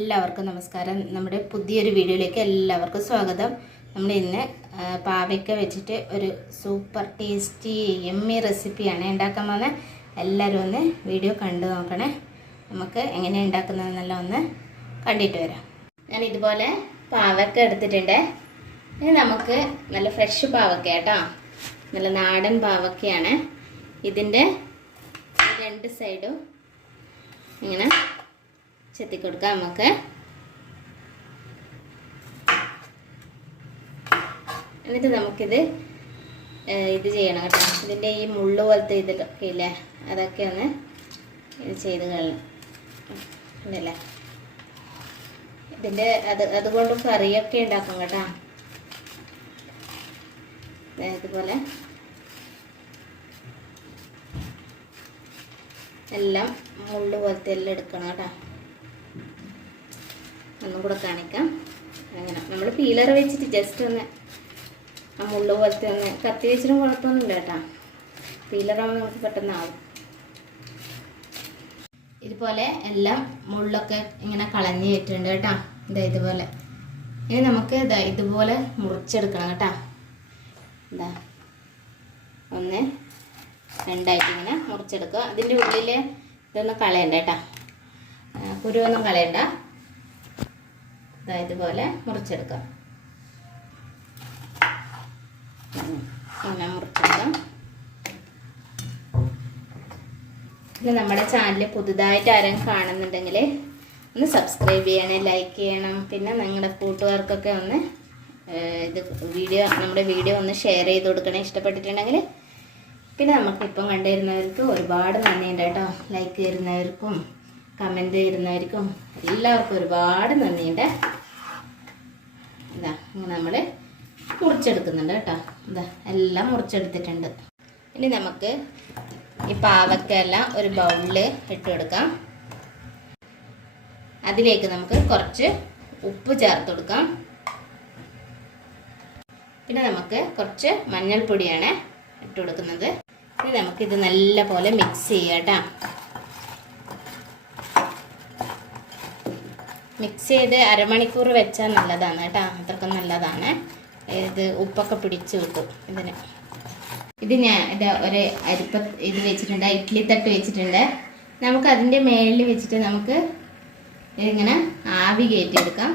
എല്ലാവർക്കും നമസ്കാരം. നമ്മുടെ പുതിയൊരു വീഡിയോയിലേക്ക് എല്ലാവർക്കും സ്വാഗതം. നമ്മൾ ഇന്ന് പാവയ്ക്ക വെച്ചിട്ട് ഒരു സൂപ്പർ ടേസ്റ്റി യമ്മി റെസിപ്പിയാണ് ഉണ്ടാക്കാൻ പോകുന്നത്. എല്ലാവരും ഒന്ന് വീഡിയോ കണ്ടു നോക്കണേ. നമുക്ക് എങ്ങനെ ഉണ്ടാക്കുന്നതെന്നെല്ലാം ഒന്ന് കണ്ടിട്ട് വരാം. ഞാൻ ഇതുപോലെ പാവയ്ക്ക എടുത്തിട്ടുണ്ട്. ഇനി നമുക്ക് നല്ല ഫ്രഷ് പാവയ്ക്ക കേട്ടോ, നല്ല നാടൻ പാവയ്ക്കയാണ്. ഇതിൻ്റെ രണ്ട് സൈഡും ഇങ്ങനെ ചെത്തി കൊടുക്കാം നമുക്ക്. എന്നിട്ട് നമുക്കിത് ഇത് ചെയ്യണം കേട്ടോ. ഇതിൻ്റെ ഈ മുള്ളു പോലത്തെ ഇതിലൊക്കെ ഇല്ലേ, അതൊക്കെ ഒന്ന് ഇത് ചെയ്ത് കളയല്ലേ. ഇതിൻ്റെ അതുകൊണ്ട് കറിയൊക്കെ ഉണ്ടാക്കും കേട്ടോ. ഇതുപോലെ എല്ലാം മുള്ളു പോലത്തെ എല്ലാം എടുക്കണം കേട്ടോ. ഒന്നും കൂടെ കാണിക്കാം. അങ്ങനെ നമ്മൾ പീലർ വെച്ചിട്ട് ജസ്റ്റ് ഒന്ന് ആ മുള്ളു പോലത്തെ ഒന്ന് കത്തി വെച്ചിട്ടും കുഴപ്പമൊന്നുമില്ല കേട്ടോ. പീലറാകുമ്പോൾ നമുക്ക് പെട്ടെന്നാവും. ഇതുപോലെ എല്ലാം മുള്ളൊക്കെ ഇങ്ങനെ കളഞ്ഞ് വെച്ചിട്ടുണ്ട് കേട്ടോ. ഇതുപോലെ ഇനി നമുക്ക് ഇതുപോലെ മുറിച്ചെടുക്കണം കേട്ടോ. ഒന്ന് രണ്ടായിട്ട് ഇങ്ങനെ മുറിച്ചെടുക്കുക. അതിൻ്റെ ഉള്ളിൽ ഇതൊന്നും കളയണ്ട കേട്ടോ, കുരുവൊന്നും കളയണ്ട. ഇതുപോലെ മുറിച്ചെടുക്കാം. ഇങ്ങനെ മുറിച്ചെടുക്കാം. പിന്നെ നമ്മുടെ ചാനൽ പുതുതായിട്ട് ആരെങ്കിലും കാണുന്നുണ്ടെങ്കിൽ ഒന്ന് സബ്സ്ക്രൈബ് ചെയ്യണം, ലൈക്ക് ചെയ്യണം. പിന്നെ നിങ്ങളുടെ കൂട്ടുകാർക്കൊക്കെ ഒന്ന് നമ്മുടെ വീഡിയോ ഒന്ന് ഷെയർ ചെയ്ത് കൊടുക്കണം ഇഷ്ടപ്പെട്ടിട്ടുണ്ടെങ്കിൽ. പിന്നെ നമുക്കിപ്പം കണ്ടുവരുന്നവർക്ക് ഒരുപാട് നന്ദിയുണ്ട് കേട്ടോ. ലൈക്ക് തരുന്നവർക്കും കമൻറ്റ് തരുന്നവർക്കും എല്ലാവർക്കും ഒരുപാട് നന്ദിയുണ്ട്. ഇങ്ങനെ നമ്മൾ മുറിച്ചെടുക്കുന്നുണ്ട് കേട്ടോ. എല്ലാം മുറിച്ചെടുത്തിട്ടുണ്ട്. ഇനി നമുക്ക് ഈ പാവയ്ക്കെല്ലാം ഒരു ബൗളിൽ ഇട്ട് കൊടുക്കാം. അതിലേക്ക് നമുക്ക് കുറച്ച് ഉപ്പ് ചേർത്ത് കൊടുക്കാം. പിന്നെ നമുക്ക് കുറച്ച് മഞ്ഞൾപ്പൊടിയാണ് ഇട്ട് കൊടുക്കുന്നത്. ഇനി നമുക്കിത് നല്ല പോലെ മിക്സ് ചെയ്യാം കേട്ടോ. മിക്സ് ചെയ്ത് അരമണിക്കൂർ വെച്ചാൽ നല്ലതാണ് കേട്ടോ. അത്രക്കും നല്ലതാണ്. ഇത് ഉപ്പൊക്കെ പിടിച്ചു കിട്ടും ഇതിന്. ഇത് ഞാൻ ഒരു ഇത് വെച്ചിട്ടുണ്ട്, ഇഡ്ഡലി തട്ട് വെച്ചിട്ടുണ്ട്. നമുക്ക് അതിൻ്റെ മേളിൽ വെച്ചിട്ട് നമുക്ക് ഇതിങ്ങനെ ആവി കയറ്റിയെടുക്കാം.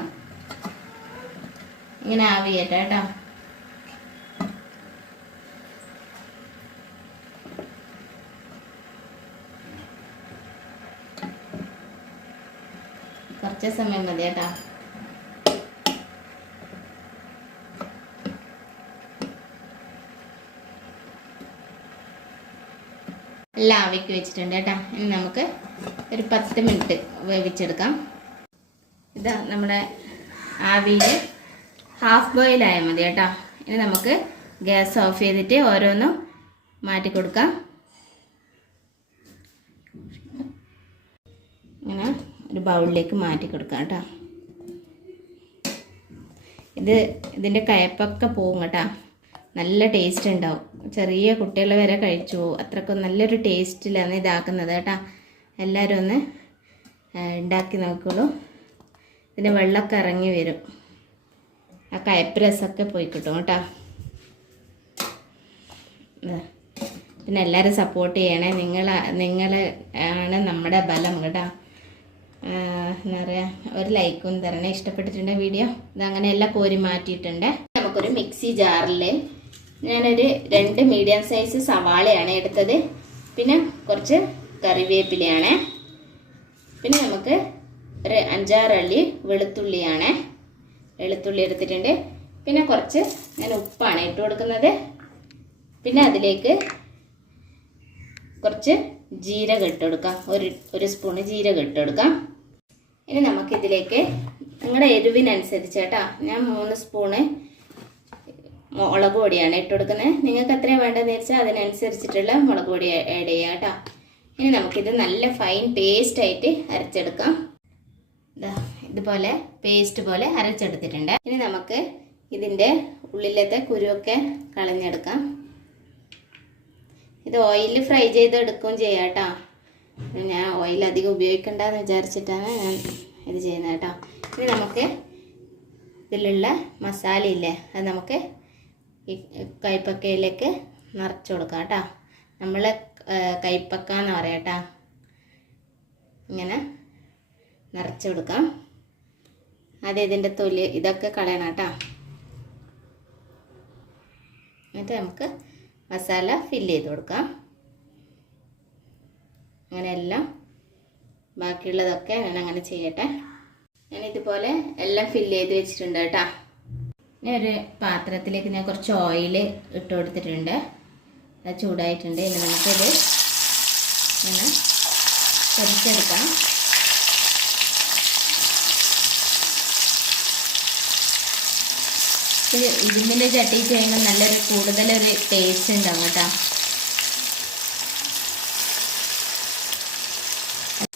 ഇങ്ങനെ ആവി കയറ്റാം കേട്ടോ. കുറച്ച് സമയം മതി കേട്ടോ. എല്ലാം ആവിക്ക് വെച്ചിട്ടുണ്ട് കേട്ടോ. ഇനി നമുക്ക് ഒരു 10 മിനിറ്റ് വേവിച്ചെടുക്കാം. ഇതാ നമ്മുടെ ആവിയിൽ ഹാഫ് ബോയിൽ ആയാൽ മതി കേട്ടോ. ഇനി നമുക്ക് ഗ്യാസ് ഓഫ് ചെയ്തിട്ട് ഓരോന്നും മാറ്റി കൊടുക്കാം. ഇങ്ങനെ ഒരു ബൗളിലേക്ക് മാറ്റി കൊടുക്കാം കേട്ടോ. ഇതിൻ്റെ കയപ്പൊക്കെ പോവും കേട്ടോ. നല്ല ടേസ്റ്റ് ഉണ്ടാവും. ചെറിയ കുട്ടികൾ വരെ കഴിച്ചു പോകും. അത്രക്കും നല്ലൊരു ടേസ്റ്റിലാണ് ഇതാക്കുന്നത് കേട്ടോ. എല്ലാവരും ഒന്ന് ഉണ്ടാക്കി നോക്കുള്ളൂ. ഇതിൻ്റെ വെള്ളമൊക്കെ ഇറങ്ങി വരും. ആ കയപ്പ് രസമൊക്കെ പോയി കിട്ടും കേട്ടോ. പിന്നെ എല്ലാവരും സപ്പോർട്ട് ചെയ്യണേ. നിങ്ങൾ ആണ് നമ്മുടെ ബലം കേട്ടോ. എന്താ പറയുക, ഒരു ലൈക്കും തരണേ ഇഷ്ടപ്പെട്ടിട്ടുണ്ട് വീഡിയോ. ഇതങ്ങനെ എല്ലാം കോരി മാറ്റിയിട്ടുണ്ട്. നമുക്കൊരു മിക്സി ജാറിൽ ഞാനൊരു 2 മീഡിയം സൈസ് സവാളയാണ് എടുത്തത്. പിന്നെ കുറച്ച് കറിവേപ്പിലയാണ്. പിന്നെ നമുക്ക് ഒരു 5-6 അല്ലി വെളുത്തുള്ളി എടുത്തിട്ടുണ്ട്. പിന്നെ കുറച്ച് ഞാൻ ഉപ്പാണ് ഇട്ട് കൊടുക്കുന്നത്. പിന്നെ അതിലേക്ക് കുറച്ച് ജീരകം ഇട്ട് കൊടുക്കാം. ഒരു സ്പൂണ് ജീരകം ഇട്ട് കൊടുക്കാം. ഇനി നമുക്കിതിലേക്ക് നിങ്ങളുടെ എരിവിനനുസരിച്ച് കേട്ടോ, ഞാൻ 3 സ്പൂണ് മുളക് പൊടിയാണ് ഇട്ട് കൊടുക്കുന്നത്. നിങ്ങൾക്ക് എത്രയാണ് വേണ്ടതെന്ന് വെച്ചാൽ അതിനനുസരിച്ചിട്ടുള്ള മുളക് പൊടി ആഡ് ചെയ്യാം കേട്ടോ. ഇനി നമുക്കിത് നല്ല ഫൈൻ പേസ്റ്റ് ആയിട്ട് അരച്ചെടുക്കാം. ഇതുപോലെ പേസ്റ്റ് പോലെ അരച്ചെടുത്തിട്ടുണ്ട്. ഇനി നമുക്ക് ഇതിൻ്റെ ഉള്ളിലത്തെ കുരുവൊക്കെ കളഞ്ഞെടുക്കാം. ഇത് ഓയിലിൽ ഫ്രൈ ചെയ്ത് എടുക്കുകയും ചെയ്യാം കേട്ടോ. ഞാൻ ഓയിൽ അധികം ഉപയോഗിക്കണ്ടെന്ന് വിചാരിച്ചിട്ടാണ് ഞാൻ ഇത് ചെയ്യുന്നത് കേട്ടോ. ഇനി നമുക്ക് ഇതിലുള്ള മസാല ഇല്ലേ, അത് നമുക്ക് ഈ കൈപ്പക്കയിലേക്ക് നിറച്ച് കൊടുക്കാം കേട്ടോ. നമ്മൾ കൈപ്പക്ക എന്ന് പറയാം കേട്ടോ. ഇങ്ങനെ നിറച്ച് കൊടുക്കാം. ആദ്യം ഇതിൻ്റെ തൊലി ഇതൊക്കെ കളയണം കേട്ടോ. എന്നിട്ട് നമുക്ക് മസാല ഫില്ല് ചെയ്ത് കൊടുക്കാം. അങ്ങനെ എല്ലാം ബാക്കിയുള്ളതൊക്കെ ഞാൻ അങ്ങനെ ചെയ്യട്ടെ. ഞാൻ ഇതുപോലെ എല്ലാം ഫില്ല് ചെയ്ത് വെച്ചിട്ടുണ്ട് കേട്ടോ. ഇനി ഒരു പാത്രത്തിലേക്ക് ഞാൻ കുറച്ച് ഓയിൽ ഇട്ട് കൊടുത്തിട്ടുണ്ട്. അത് ചൂടായിട്ടുണ്ട്. ഇനി നമുക്കിത് ഇങ്ങനെ പൊരിച്ചെടുക്കാം. ഇരുമ്പിൻ്റെ ചട്ടി ചെയ്യുമ്പോൾ നല്ലൊരു കൂടുതലൊരു ടേസ്റ്റ് ഉണ്ടാവും കേട്ടോ.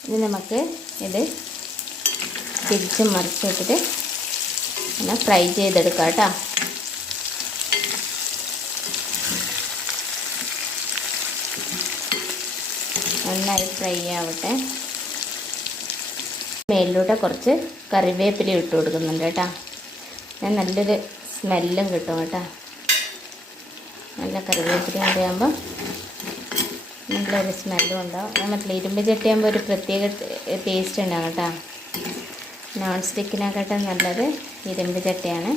ഇനി നമുക്ക് ഇത് തിരിച്ചും മറിച്ചിട്ടിട്ട് അങ്ങനെ ഫ്രൈ ചെയ്തെടുക്കാം കേട്ടോ. നന്നായി ഫ്രൈ ആവട്ടെ. മേലിലൂടെ കുറച്ച് കറിവേപ്പില ഇട്ട് കൊടുക്കുന്നുണ്ട് കേട്ടോ. ഞാൻ നല്ലൊരു സ്മെല്ലും കിട്ടും കേട്ടോ. നല്ല കറിവേപ്പില ഉണ്ടാകുമ്പോൾ നല്ലൊരു സ്മെല്ലും ഉണ്ടാവും. മറ്റുള്ള ഇരുമ്പ് ചട്ടിയാകുമ്പോൾ ഒരു പ്രത്യേക ടേസ്റ്റ് ഉണ്ടാകും കേട്ടോ. നോൺ സ്റ്റിക്കിനെക്കാട്ടും നല്ലത് ഇരുമ്പ് ചട്ടിയാണ്.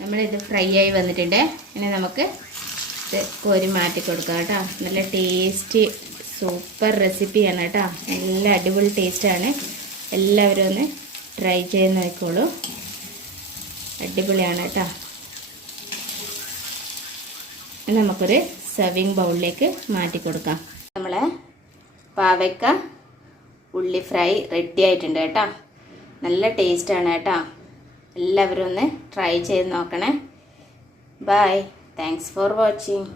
നമ്മളിത് ഫ്രൈ ആയി വന്നിട്ടുണ്ട്. ഇനി നമുക്ക് ഇത് കോരി മാറ്റി കൊടുക്കാം കേട്ടോ. നല്ല ടേസ്റ്റി സൂപ്പർ റെസിപ്പിയാണ് കേട്ടോ. നല്ല അടിപൊളി ടേസ്റ്റാണ്. എല്ലാവരും ഒന്ന് ട്രൈ ചെയ്ത് നോക്കിക്കോളൂ. അടിപൊളിയാണ് കേട്ടോ. നമുക്കൊരു സർവിങ് ബൗളിലേക്ക് മാറ്റി കൊടുക്കാം. നമ്മളെ പാവയ്ക്ക ഉള്ളി ഫ്രൈ റെഡി ആയിട്ടുണ്ട് കേട്ടോ. നല്ല ടേസ്റ്റാണ് കേട്ടോ. എല്ലാവരും ഒന്ന് ട്രൈ ചെയ്ത് നോക്കണേ. ബൈ. Thanks for watching.